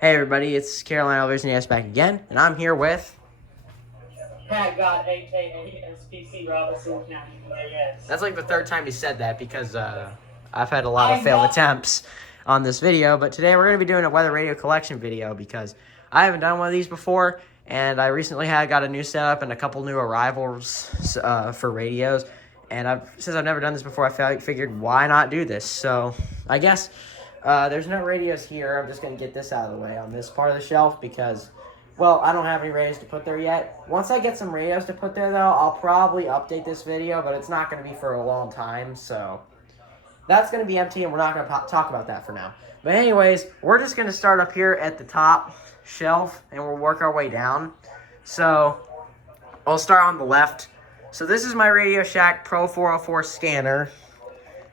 Hey everybody, it's Carolina Elevators&EAS back again, and I'm here with... Pat God, a.k.a. SPC Robinson, That's like the third time he said that because I've had a lot of failed attempts on this video, but today we're going to be doing a weather radio collection video because I haven't done one of these before, and I recently got a new setup and a couple new arrivals for radios, and since I've never done this before, I figured why not do this. So I guess there's no radios here. I'm just going to get this out of the way on this part of the shelf because, well, I don't have any radios to put there yet. Once I get some radios to put there, though, I'll probably update this video, but it's not going to be for a long time, so that's going to be empty, and we're not going to talk about that for now. But anyways, we're just going to start up here at the top shelf, and we'll work our way down. So I'll start on the left. So this is my Radio Shack Pro 404 scanner.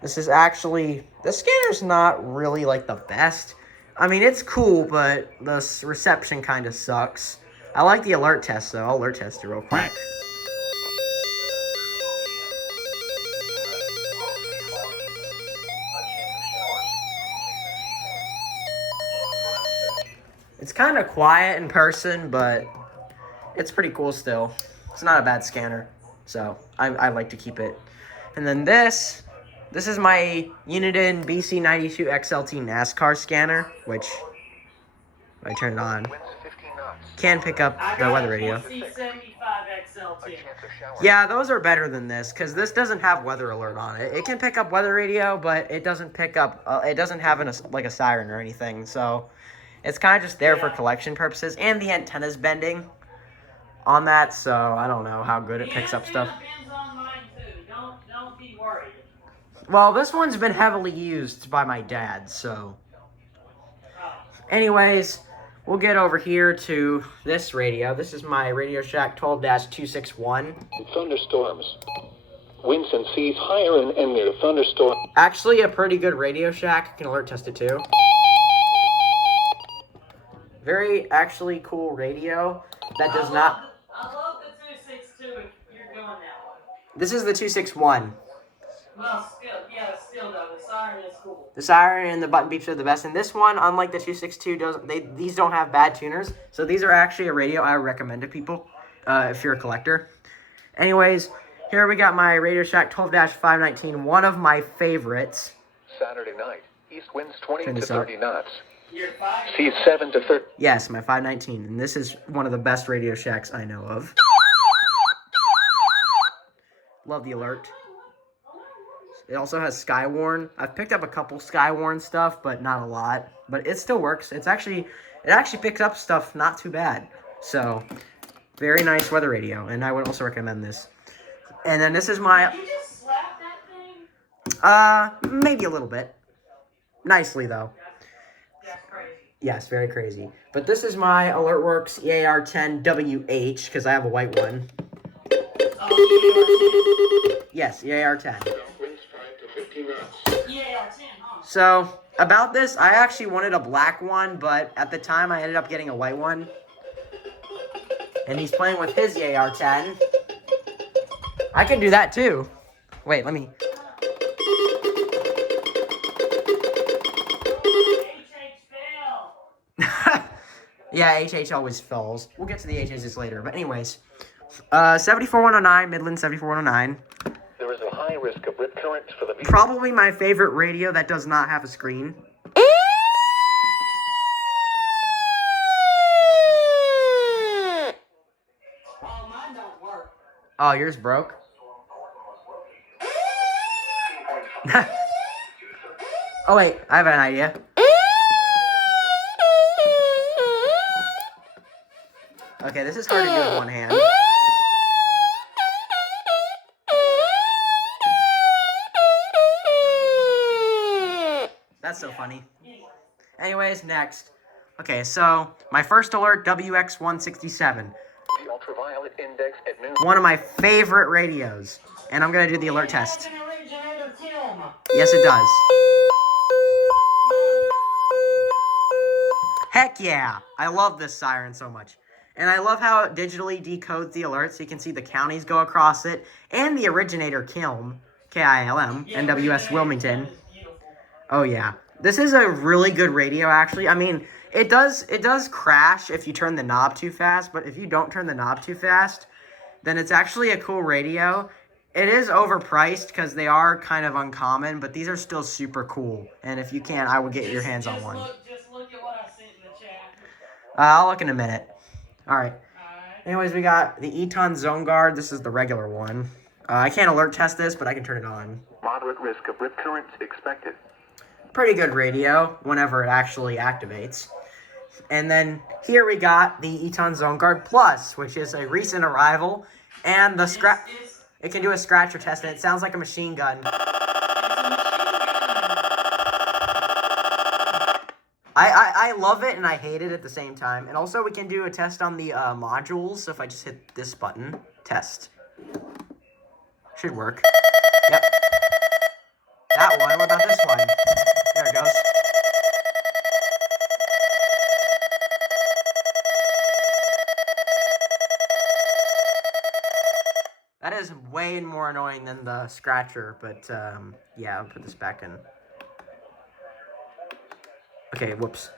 This is actually, the scanner's not really like the best. I mean, it's cool, but the reception kind of sucks. I like the alert test, though. I'll alert test it real quick. It's kind of quiet in person, but it's pretty cool still. It's not a bad scanner, so I like to keep it. And then this is my Uniden BC92 XLT NASCAR scanner, which, if I turn it on, can pick up the weather radio. Yeah, those are better than this, because this doesn't have weather alert on it. It can pick up weather radio, but it doesn't pick up, it doesn't have like a siren or anything, so it's kind of just there for collection purposes, and the antenna's bending on that, so I don't know how good it picks up stuff. Don't be worried. Well, this one's been heavily used by my dad, so... Anyways, we'll get over here to this radio. This is my Radio Shack 12-261. Thunderstorms. Winds and seas higher and near thunderstorm. Actually, a pretty good Radio Shack. I can alert test it too. Very, actually, cool radio that does not... I love the 262 if you're going that way. This is the 261. Well, still though, the siren is cool. The siren and the button beeps are the best. And this one, unlike the 262, these don't have bad tuners. So these are actually a radio I recommend to people if you're a collector. Anyways, here we got my Radio Shack 12-519, one of my favorites. Saturday night, east winds 20 to 30 knots. You're fine. Seas 7 to 30. Yes, my 519. And this is one of the best Radio Shacks I know of. Love the alert. It also has Skywarn. I've picked up a couple Skywarn stuff, but not a lot. But it still works. It actually picks up stuff not too bad. So, very nice weather radio, and I would also recommend this. And then this is my... Did you just slap that thing? Maybe a little bit. Nicely, though. That's crazy. Yes, very crazy. But this is my AlertWorks EAR10WH, because I have a white one. Oh, Yes, EAR10. EAR10, huh? So, about this, I actually wanted a black one, but at the time I ended up getting a white one. And he's playing with his EAR10. I can do that too. Wait, let me... Yeah, HH always falls. We'll get to the HHs later, but anyways. 74109, Midland 74109. There is a high risk of rip currents for the... Probably my favorite radio that does not have a screen. Oh, mine don't work. Oh, yours broke? Oh, wait, I have an idea. Okay, this is hard to do with one hand. That's so funny. Anyways, next. Okay, so my first alert, WX167. The ultraviolet index at noon. One of my favorite radios. And I'm going to do the alert test. An originator film. Yes, it does. Heck yeah! I love this siren so much. And I love how it digitally decodes the alert so you can see the counties go across it. And the originator Kilm, K-I-L-M, NWS Wilmington. Oh yeah. This is a really good radio, actually. I mean, It does crash if you turn the knob too fast, but if you don't turn the knob too fast, then it's actually a cool radio. It is overpriced because they are kind of uncommon, but these are still super cool. And if you can, I would get your hands on one. Just look at what I sent in the chat. I'll look in a minute. All right. Alright. Anyways, we got the Eton Zone Guard. This is the regular one. I can't alert test this, but I can turn it on. Moderate risk of rip currents expected. Pretty good radio whenever it actually activates. And then here we got the Eton Zone Guard Plus, which is a recent arrival. And the it can do a scratcher test, and it sounds like a machine gun. I love it, and I hate it at the same time. And also, we can do a test on the modules. So if I just hit this button, test. Should work. Yep. That one. What about this one? There it goes. That is way more annoying than the scratcher, but yeah, I'll put this back in. Okay, whoops.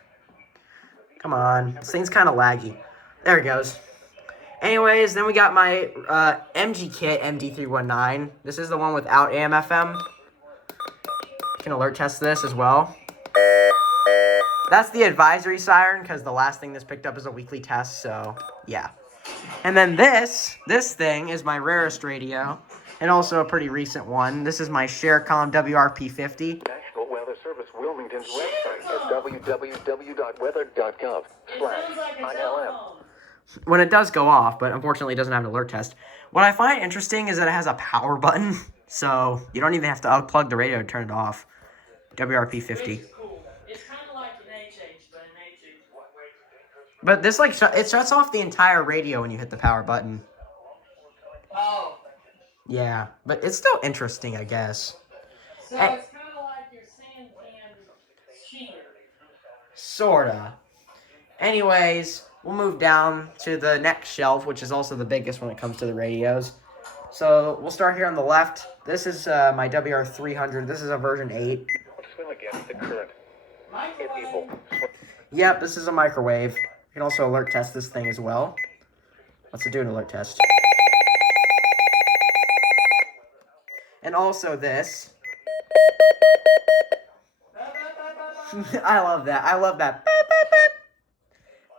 Come on. This thing's kind of laggy. There it goes. Anyways, then we got my MG kit, MD319. This is the one without AM/FM. Can alert test this as well. That's the advisory siren, because the last thing this picked up is a weekly test, so yeah. And then this thing is my rarest radio, and also a pretty recent one. This is my Sharecom WRP50. National Weather Service Wilmington's website at www.weather.gov/ILM. When it does go off, but unfortunately it doesn't have an alert test. What I find interesting is that it has a power button, so you don't even have to unplug the radio to turn it off. WRP50. It's cool. It's kind of like an HH, but an HH. But this, like, it shuts off the entire radio when you hit the power button. Oh. Yeah, but it's still interesting, I guess. So it's kind of like your sand can cheater. Sorta. Anyways, we'll move down to the next shelf, which is also the biggest when it comes to the radios. So we'll start here on the left. This is my WR300. This is a version 8. Swim against the current. Microwave. Yep, this is a microwave. You can also alert test this thing as well. Let's do an alert test. And also this. I love that. I love that.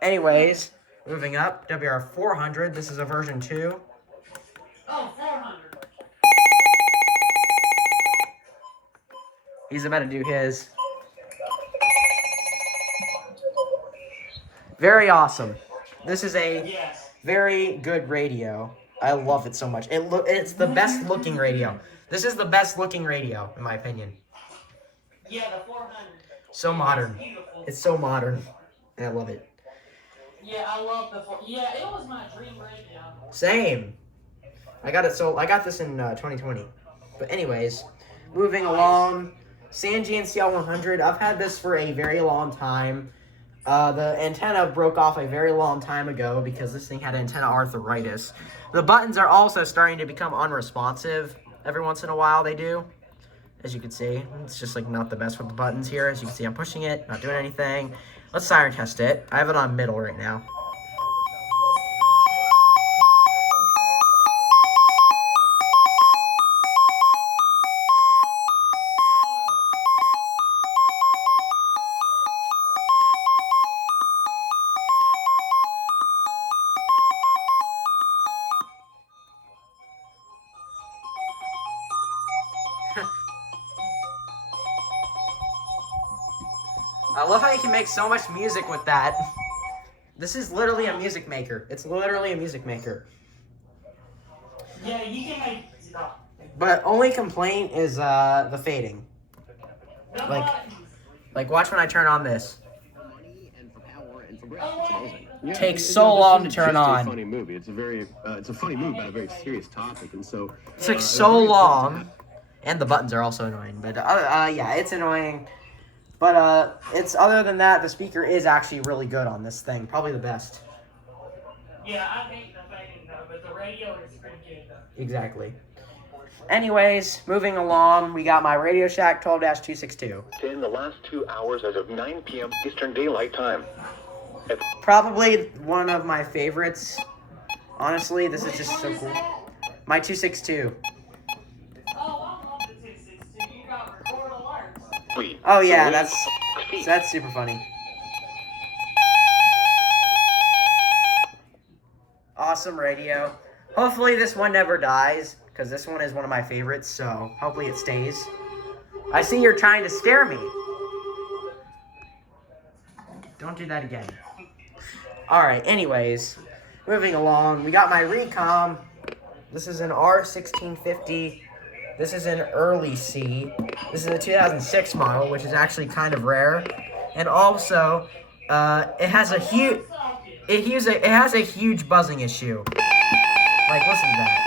Anyways, moving up, WR400. This is a version 2. Oh, 400. He's about to do his. Very awesome. This is a Yes. very good radio. I love it so much. It's the best looking radio. This is the best looking radio, in my opinion. Yeah, the 400. So modern. It's beautiful. It's so modern, and I love it. Yeah, I love the 4. Yeah, it was my dream radio. Same. I got this in 2020. But anyways, moving along, Sanji and CL100. I've had this for a very long time. The antenna broke off a very long time ago because this thing had antenna arthritis. The buttons are also starting to become unresponsive. Every once in a while they do. As you can see, it's just like not the best with the buttons here. As you can see, I'm pushing it, not doing anything. Let's siren test it. I have it on middle right now. I love how you can make so much music with that. This is literally a music maker. It's literally a music maker. Yeah, you can make stuff. But only complaint is the fading. The Like- buttons. Like, watch when I turn on this. Oh, wait. Takes so long to turn It's on. a funny movie. It's a funny movie about a very serious topic, and so It took so long. And the buttons are also annoying. But, yeah, it's annoying. But, it's other than that, the speaker is actually really good on this thing. Probably the best. Yeah, I hate the fading though, but the radio is pretty good though. Exactly. Anyways, moving along, we got my Radio Shack 12-262. In the last 2 hours as of 9 p.m. Eastern Daylight Time. Probably one of my favorites. Honestly, this is just so cool. My 262. Oh, I love the 262. You got record alerts. Oh yeah, that's super funny. Awesome radio. Hopefully this one never dies, because this one is one of my favorites, so hopefully it stays. I see you're trying to scare me. Don't do that again. Alright, anyways, moving along. We got my Recom. This is an R1650. This is an early C. This is a 2006 model, which is actually kind of rare. And also, it has a huge... It has a huge buzzing issue. Like, listen to that.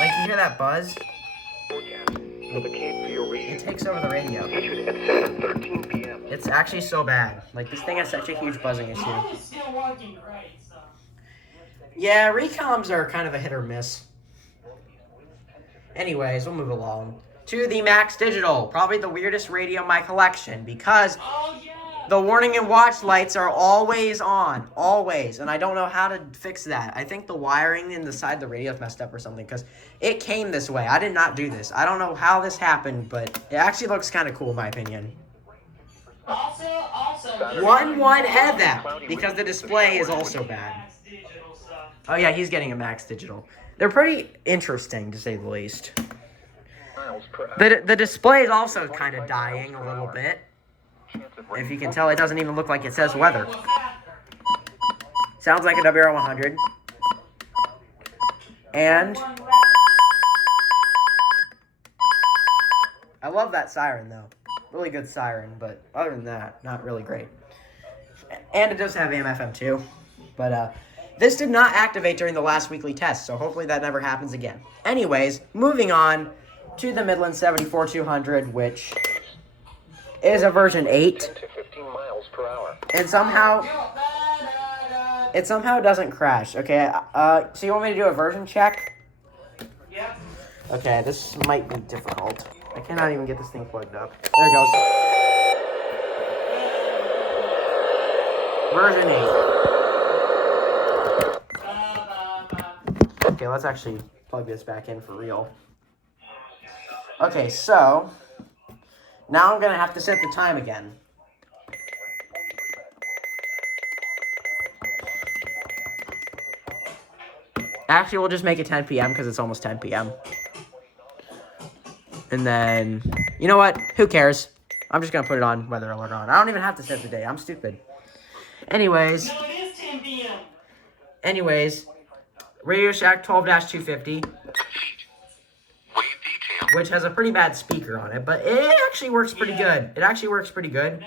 Like, you hear that buzz? It takes over the radio. It's actually so bad. Like, this thing has such a huge buzzing issue. Mine is still working great, so. Yeah, Recoms are kind of a hit or miss. Anyways, we'll move along. To the Max Digital. Probably the weirdest radio in my collection, because... Oh, yeah. The warning and watch lights are always on. Always. And I don't know how to fix that. I think the wiring in the side of the radio is messed up or something, because it came this way. I did not do this. I don't know how this happened, but it actually looks kind of cool in my opinion. Also, One had that, because the display is also bad. Oh yeah, he's getting a Max Digital. They're pretty interesting, to say the least. The display is also kind of dying a little bit. If you can tell, it doesn't even look like it says weather. Sounds like a WR100. And I love that siren, though. Really good siren, but other than that, not really great. And it does have AM/FM too. But this did not activate during the last weekly test, so hopefully that never happens again. Anyways, moving on to the Midland 74200, which is a version 8. 10 to 15 miles per hour. And somehow it doesn't crash. Okay, so you want me to do a version check? Yeah. Okay, this might be difficult. I cannot even get this thing plugged up. There it goes. Version 8. Okay, let's actually plug this back in for real. Okay, so now I'm going to have to set the time again. Actually, we'll just make it 10 p.m. because it's almost 10 p.m. And then, you know what? Who cares? I'm just going to put it on weather alert on. I don't even have to set the day. I'm stupid. Anyways. No, it is 10 p.m. Anyways, Radio Shack 12-250. Which has a pretty bad speaker on it, but it actually works pretty good. It actually works pretty good.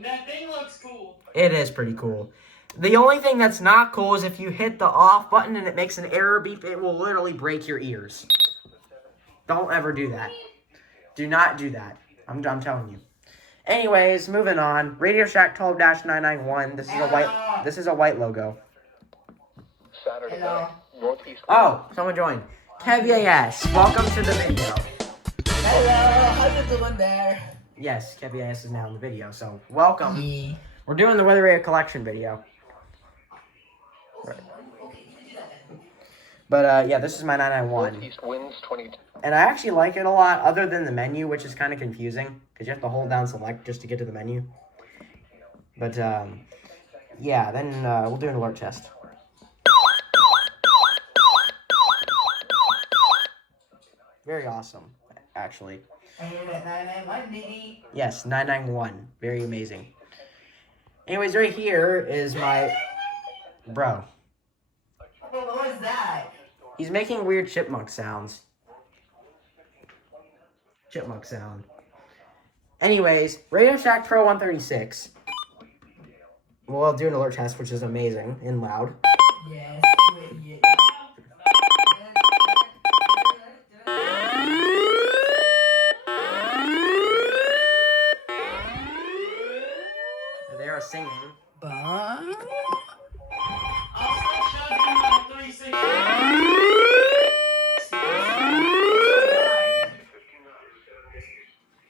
That thing looks cool. It is pretty cool. The only thing that's not cool is if you hit the off button and it makes an error beep, it will literally break your ears. Don't ever do that. Do not do that. I'm telling you. Anyways, moving on. Radio Shack 12-991. This is a white logo. Saturday night, northeast. Oh, someone joined. KevAS, welcome to the video. Hello, how you doing there? Yes, KevAS is now in the video, so welcome. We're doing the weather radio collection video. Right. But yeah, this is my 991. Northeast winds 20. And I actually like it a lot, other than the menu, which is kind of confusing, because you have to hold down select just to get to the menu. But yeah, then we'll do an alert test. Very awesome, actually. Yes, 991. Very amazing. Anyways, right here is my... Bro. What was that? He's making weird chipmunk sounds. Chipmunk sound. Anyways, Radio Shack Pro 136. Well, I'll do an alert test, which is amazing and loud. Yes. Yeah. They are singing. I'll start shoving my 360.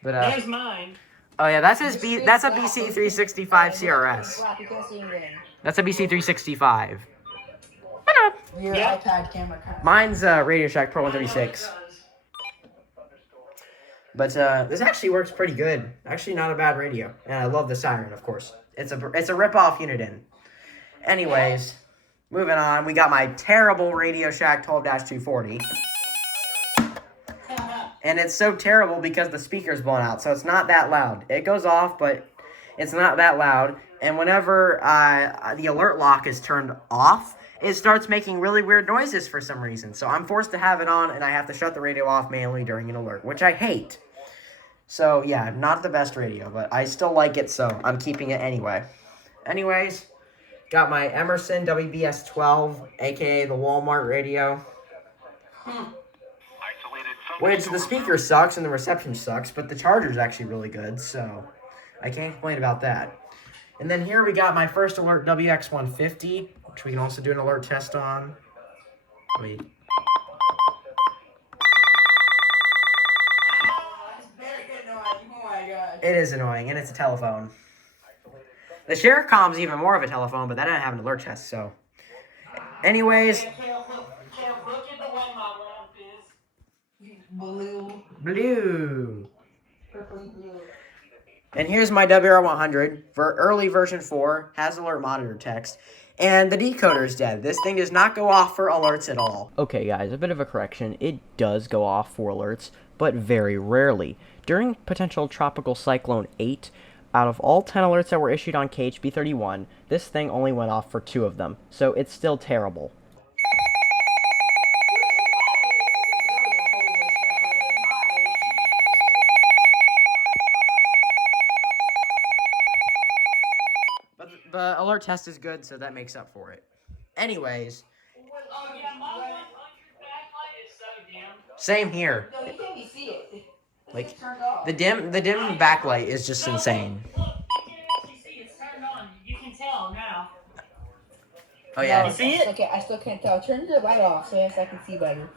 But There's mine. oh yeah, that's his that's a BC 365 CRS. Wow, you can't see anything. That's a BC 365. Your Yeah. iPad camera kind of. Mine's Radio Shack Pro 136. But this actually works pretty good. Actually, not a bad radio, and I love the siren, of course. It's a rip-off Uniden. Anyways, moving on. We got my terrible Radio Shack 12-240. And it's so terrible because the speaker's blown out, so it's not that loud. It goes off, but it's not that loud. And whenever the alert lock is turned off, it starts making really weird noises for some reason. So I'm forced to have it on, and I have to shut the radio off manually during an alert, which I hate. So, yeah, not the best radio, but I still like it, so I'm keeping it anyway. Anyways, got my Emerson WBS-12, a.k.a. the Walmart radio. Which, the speaker sucks and the reception sucks, but the charger's actually really good, so I can't complain about that. And then here we got my first alert WX150, which we can also do an alert test on. Wait. It is annoying, and it's a telephone. The Sharecom's even more of a telephone, but that didn't have an alert test, so. Anyways. Look at the way my lamp is. Blue. Blue. Purpley blue. And here's my WR100 for early version 4, has alert monitor text, and the decoder is dead. This thing does not go off for alerts at all. Okay guys, a bit of a correction. It does go off for alerts, but very rarely. During potential tropical cyclone 8, out of all 10 alerts that were issued on KHB31, this thing only went off for 2 of them, so it's still terrible. But the alert test is good, so that makes up for it. Anyways. Oh yeah, my 100 backlight is so dim. Same here. No, you can't even see it. Like, It's turned off. the dim backlight is just insane. Look, you can actually see it's turned on. You can tell now. Oh yeah. No, see it? Okay, I still can't tell. Turn the light off so yes, I can see better.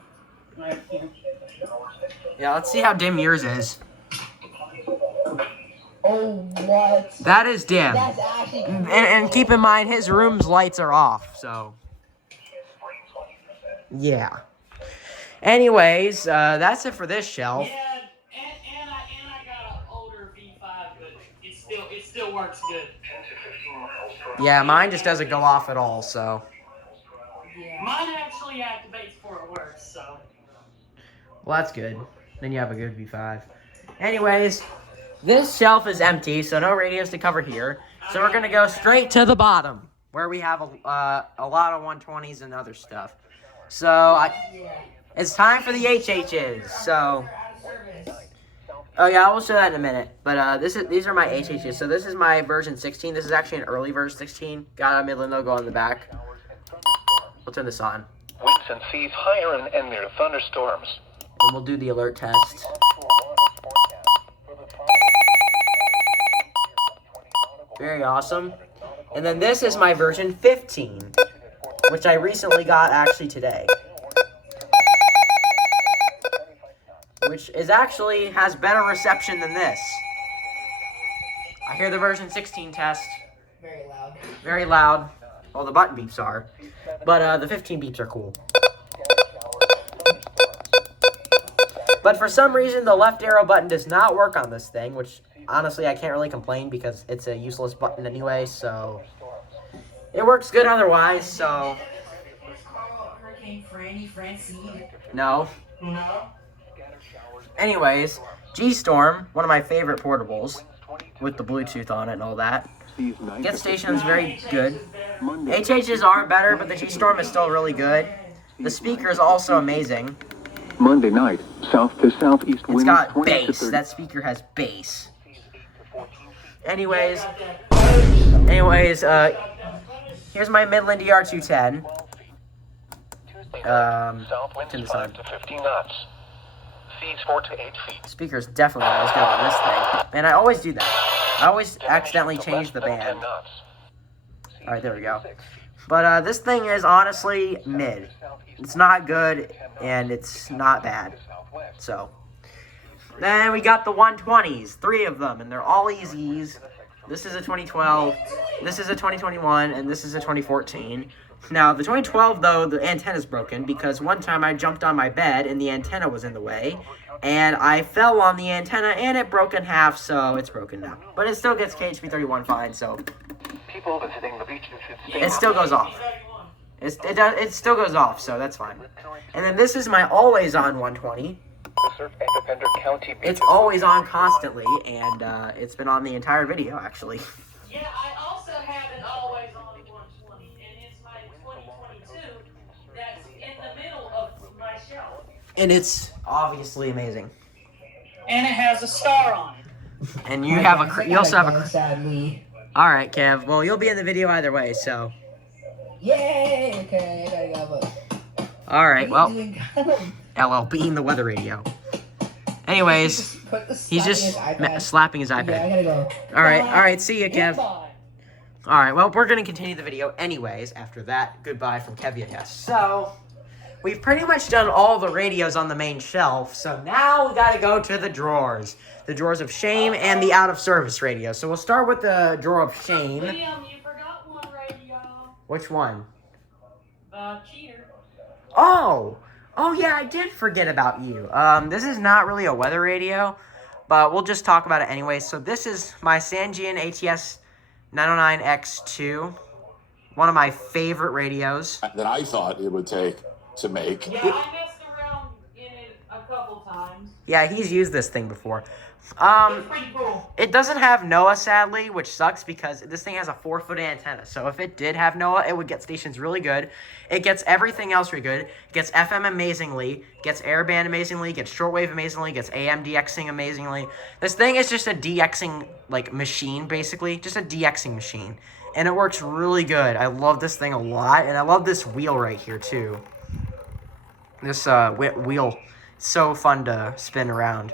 Right here. Yeah, let's see how dim yours is. Oh, what? That is dim. That's actually. And keep in mind, his room's lights are off, so. Yeah. Anyways, that's it for this shelf. Yeah, and I got an older V5, but it still works good. Yeah, mine just doesn't go off at all, so. Yeah. Mine actually activates before it works, so. Well, that's good. Then you have a good V5. Anyways, this shelf is empty, so no radios to cover here. So we're going to go straight to the bottom, where we have a lot of 120s and other stuff. So, it's time for the HHs. So, oh yeah, I will show that in a minute. But these are my HHs. So this is my version 16. This is actually an early version 16. Got a Midland logo on the back. We'll turn this on. Winds and seas higher and near thunderstorms. And we'll do the alert test. Very awesome. And then this is my version 15, which I recently got actually today. Which is actually has better reception than this. I hear the version 16 test. Very loud. Very loud. Well, the button beeps are. But the 15 beeps are cool. But for some reason, the left arrow button does not work on this thing, which honestly I can't really complain because it's a useless button anyway, so it works good otherwise, so Hurricane Franny, Francine. no. No. Anyways, G-Storm, one of my favorite portables, with the Bluetooth on it and all that. Get station is very good. HHs are better, but the G-Storm is still really good. The speaker is also amazing. Monday night, south to southeast It's winds got 20 to bass. 30. That speaker has bass. Anyways, here's my Midland DR210. South winds turn this 5 on. to 15 knots. Seas 4 to 8 feet. Speaker's definitely not as good on this thing. And I always do that. I always accidentally change the band. Alright, there we go. But this thing is honestly mid. It's not good, and it's not bad. So, Then we got the 120s, 3 of them, and they're all EAS. This is a 2012, this is a 2021, and this is a 2014. Now, the 2012, though, the antenna's broken because one time I jumped on my bed and the antenna was in the way, and I fell on the antenna and it broke in half, so it's broken now. But it still gets KHP31 fine, so People visiting the beaches should it still goes off. It still goes off, so that's fine. And then this is my always on 120. surf Independent County beaches. It's always on constantly, and it's been on the entire video, actually. Yeah, I also have it always on 120, and it's my 2022 that's in the middle of my shelf. And it's obviously amazing. And it has a star on it. And you have a, you also have a. Sadly. All right, Kev. Well, you'll be in the video either way, so. Yay! Okay, I gotta go. All right. Well, What LL being the weather radio. Anyways, he's just slapping his iPad. Yeah, I gotta go. All right. See ya, Kev. Goodbye. All right. Well, we're gonna continue the video anyways. After that, goodbye from Kevia. Yes. So, we've pretty much done all the radios on the main shelf. So now we gotta go to the drawers of shame and the out of service radio. So we'll start with the drawer of shame. Liam, you forgot one radio. Which one? The cheater. Oh yeah, I did forget about you. This is not really a weather radio, but we'll just talk about it anyway. So this is my Sangean ATS 909X2, one of my favorite radios. That I thought it would take to make. Yeah, I messed around in it a couple times. Yeah, he's used this thing before. It's pretty cool. It doesn't have NOAA, sadly, which sucks because this thing has a 4-foot antenna. So if it did have NOAA, it would get stations really good. It gets everything else really good. It gets FM amazingly, gets airband amazingly, gets shortwave amazingly, gets AM DXing amazingly. This thing is just a DXing machine, basically, just a DXing machine, and it works really good. I love this thing a lot, and I love this wheel right here too. This wheel, so fun to spin around.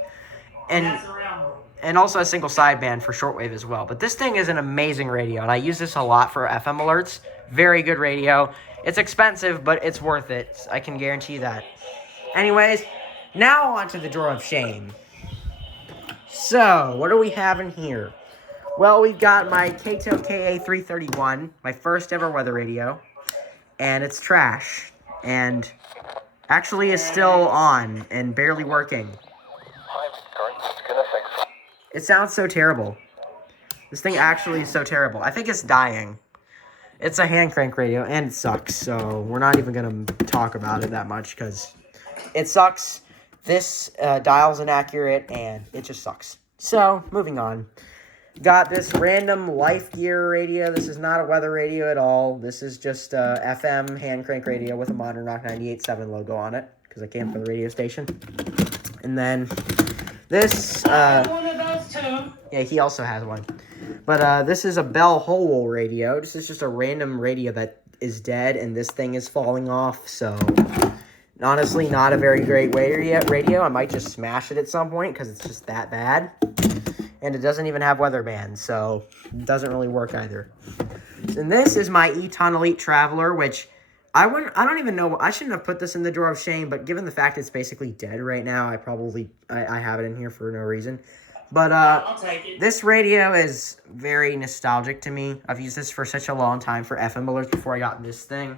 And also a single sideband for shortwave as well. But this thing is an amazing radio, and I use this a lot for FM alerts. Very good radio. It's expensive, but it's worth it. I can guarantee that. Anyways, now on to the drawer of shame. So, what do we have in here? Well, we've got my Kato KA331, my first ever weather radio, and it's trash. And actually is still on and barely working. It sounds so terrible. This thing actually is so terrible. I think it's dying. It's a hand crank radio, and it sucks, so we're not even going to talk about it that much, because it sucks. This dial's inaccurate, and it just sucks. So, moving on. Got this random Life Gear radio. This is not a weather radio at all. This is just a FM hand crank radio with a Modern Rock 98.7 logo on it, because I came from the radio station. And then this, one of those two. yeah, he also has one. But this is a Bell Howell radio. This is just a random radio that is dead, and this thing is falling off, so honestly, not a very great radio. I might just smash it at some point, because it's just that bad. And it doesn't even have weather bands, so it doesn't really work either. And this is my Eton Elite Traveler, which I don't even know, I shouldn't have put this in the drawer of shame, but given the fact it's basically dead right now, I have it in here for no reason. But I'll take it. this radio is very nostalgic to me. I've used this for such a long time for FM alerts before I got this thing.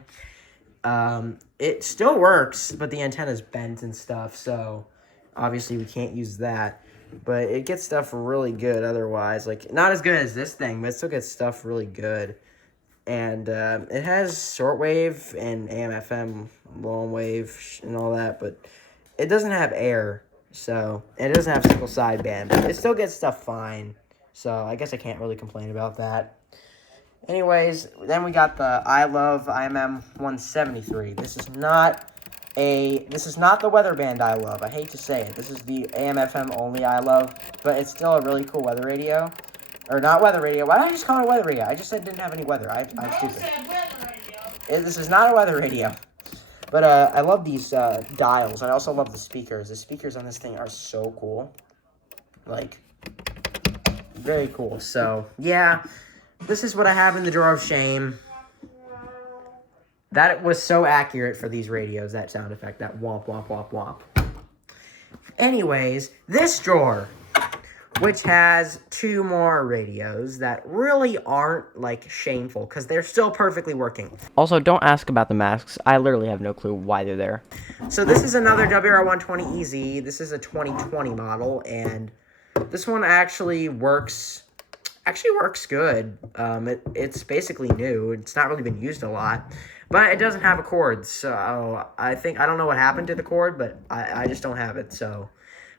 It still works, but the antenna's bent and stuff, so obviously we can't use that. But it gets stuff really good otherwise. Not as good as this thing, but it still gets stuff really good. And it has shortwave and AM FM, long wave, and all that, but it doesn't have air. So, and it doesn't have single sideband, but it still gets stuff fine. So, I guess I can't really complain about that. Anyways, then we got the I Love IMM 173. This is not the weather band I love. I hate to say it. This is the AM FM only I love, but it's still a really cool weather radio. Or not weather radio. Why did I just call it a weather radio? I just said it didn't have any weather. I'm stupid. Said weather radio. This is not a weather radio. But I love these dials. I also love the speakers. The speakers on this thing are so cool. Very cool. So, yeah. This is what I have in the drawer of shame. That was so accurate for these radios, that sound effect. That womp, womp, womp, womp. Anyways, this drawer, which has 2 more radios that really aren't, like, shameful, because they're still perfectly working. Also, don't ask about the masks. I literally have no clue why they're there. So this is another WR120EZ. This is a 2020 model, and this one actually works good. It's basically new. It's not really been used a lot, but it doesn't have a cord, so I don't know what happened to the cord, but I just don't have it, so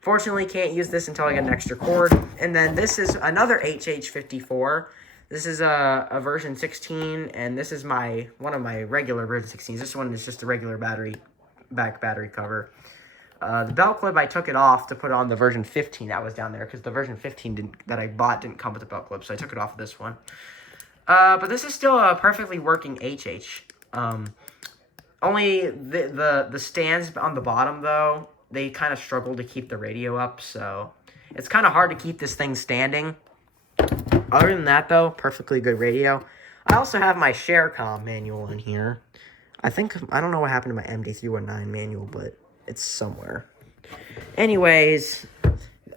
fortunately can't use this until I get an extra cord. And then this is another HH54. This is a version 16, and this is one of my regular version 16s. This one is just a regular back battery cover. The belt clip, I took it off to put on the version 15 that was down there, because the version 15 that I bought didn't come with the belt clip, so I took it off of this one. But this is still a perfectly working HH. Only the stands on the bottom, though, they kind of struggle to keep the radio up, so it's kind of hard to keep this thing standing. Other than that, though, perfectly good radio. I also have my ShareCom manual in here. I don't know what happened to my MD319 manual, but it's somewhere. Anyways,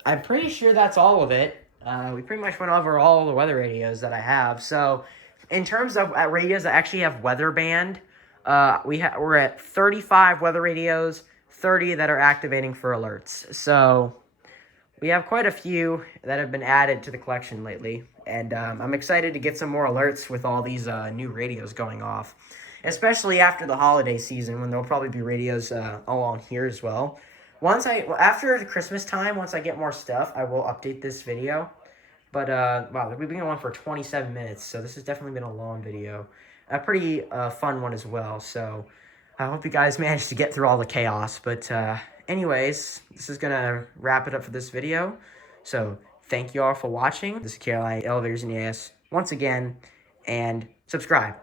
I'm pretty sure that's all of it. We pretty much went over all the weather radios that I have. So, in terms of radios that actually have weather band, we're at 35 weather radios, 30 that are activating for alerts. So, we have quite a few that have been added to the collection lately. And I'm excited to get some more alerts with all these new radios going off. Especially after the holiday season, when there'll probably be radios along here as well. After the Christmas time, once I get more stuff, I will update this video. But, wow, we've been going for 27 minutes, so this has definitely been a long video. A pretty fun one as well, so I hope you guys managed to get through all the chaos. But, anyways, this is going to wrap it up for this video. So, thank you all for watching. This is Caroline, Elevators and EAS, once again, and subscribe.